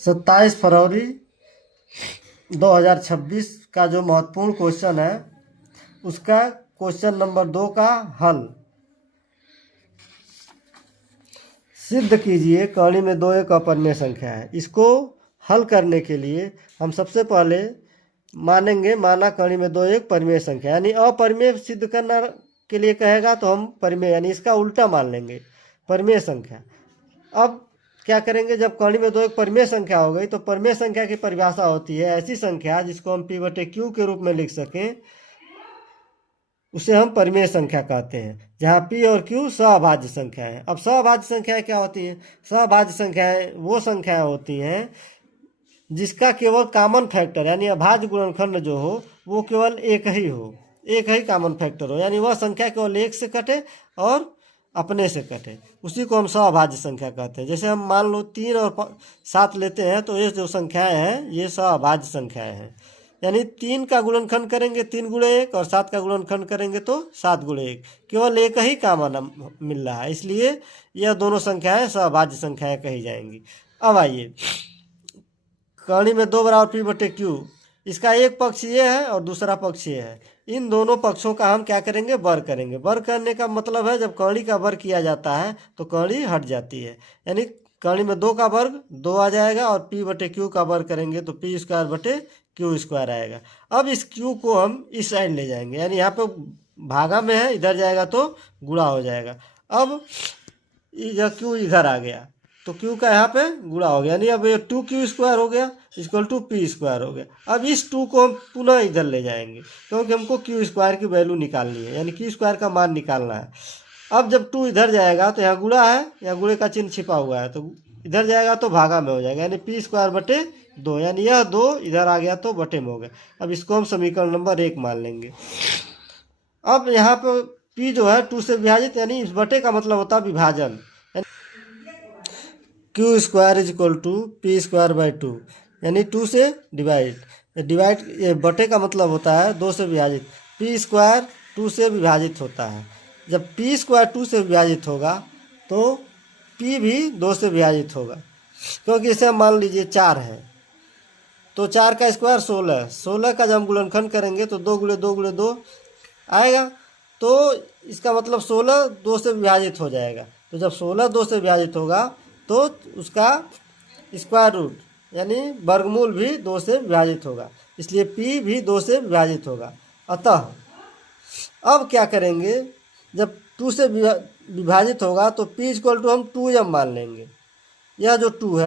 27 फरवरी 2026 का जो महत्वपूर्ण क्वेश्चन है उसका क्वेश्चन नंबर 2 का हल। सिद्ध कीजिए कर्ण में 2 एक अपरिमेय संख्या है। इसको हल करने के लिए हम सबसे पहले माना कर्ण में 2 एक परिमेय संख्या, यानी अपरिमेय सिद्ध करना के लिए कहेगा तो हम परिमेय यानी इसका उल्टा मान लेंगे परिमेय संख्या। अब क्या करेंगे, जब कर्ण में 2 एक परिमेय संख्या हो गई तो परिमेय संख्या की परिभाषा होती है ऐसी संख्या जिसको हम p/q के रूप में लिख सकें, उसे हम परिमेय संख्या कहते हैं, जहाँ p और q सहभाज्य संख्या है। अब सहभाज्य संख्याएं क्या होती हैं? सहभाज्य संख्याएं वो संख्याएं होती हैं जिसका केवल कॉमन फैक्टर यानी अभाज्य गुणनखंड जो हो वो केवल एक ही हो, एक ही कॉमन फैक्टर हो, यानी वह संख्या केवल एक से कटे और अपने से कटे, उसी को हम सहभाज्य संख्या कहते हैं। जैसे हम मान लो 3 और 7 लेते हैं तो ये जो संख्याएं हैं ये सहभाज्य संख्याएं हैं, यानी 3 का गुणनखंड करेंगे 3 गुणे 1 और 7 का गुणनखंड करेंगे तो 7 गुणे 1, केवल एक ही कॉमन मिल रहा है, इसलिए यह दोनों संख्याएं सहभाज्य संख्याएं कही जाएंगी। अब आइए कर्ण में 2 बराबर p/q, इसका एक पक्ष ये है और दूसरा पक्ष ये है, इन दोनों पक्षों का हम क्या करेंगे, वर्ग करेंगे। वर्ग करने का मतलब है जब कर्णी का वर्ग किया जाता है तो कर्णी हट जाती है, यानी कर्ण में 2 का वर्ग 2 आ जाएगा और p/q का वर्ग करेंगे तो p²/q² आएगा। अब इस q को हम इस साइड ले जाएंगे, यानी यहाँ पे भागा में है, इधर जाएगा तो गुणा हो जाएगा। अब यह q इधर आ गया तो q का यहाँ पे गुणा हो गया, यानी अब ये 2q² हो गया इक्वल टू p² हो गया। अब इस 2 को हम पुनः इधर ले जाएंगे क्योंकि हमको q² की वैल्यू निकालनी है, यानी q² का मान निकालना है। अब जब 2 इधर जाएगा तो यहाँ गुणा है, यहाँ गुणे का चिन्ह छिपा हुआ है, तो इधर जाएगा तो भागा में हो जाएगा, यानी p²/2, यानी यह 2 इधर आ गया तो बटे में हो गया। अब इसको हम समीकरण नंबर 1 मान लेंगे। अब यहाँ पे p जो है 2 से विभाजित, यानी इस बटे का मतलब होता है विभाजन, q² = p²/2, यानी 2 से डिवाइड ये बटे का मतलब होता है 2 से विभाजित, p² 2 से विभाजित होता है। जब p² 2 से विभाजित होगा तो p भी 2 से विभाजित होगा, क्योंकि इसे मान लीजिए 4 है तो 4 का स्क्वायर 16, 16 का जब हम गुणनखंड करेंगे तो 2 × 2 × 2 आएगा, तो इसका मतलब 16 2 से विभाजित हो जाएगा। तो जब 16 2 से विभाजित होगा तो उसका स्क्वायर रूट यानी वर्गमूल भी 2 से विभाजित होगा, इसलिए p भी 2 से विभाजित होगा। अतः अब क्या करेंगे, जब 2 से विभाजित होगा तो p = हम 2m मान लेंगे, यह जो 2 है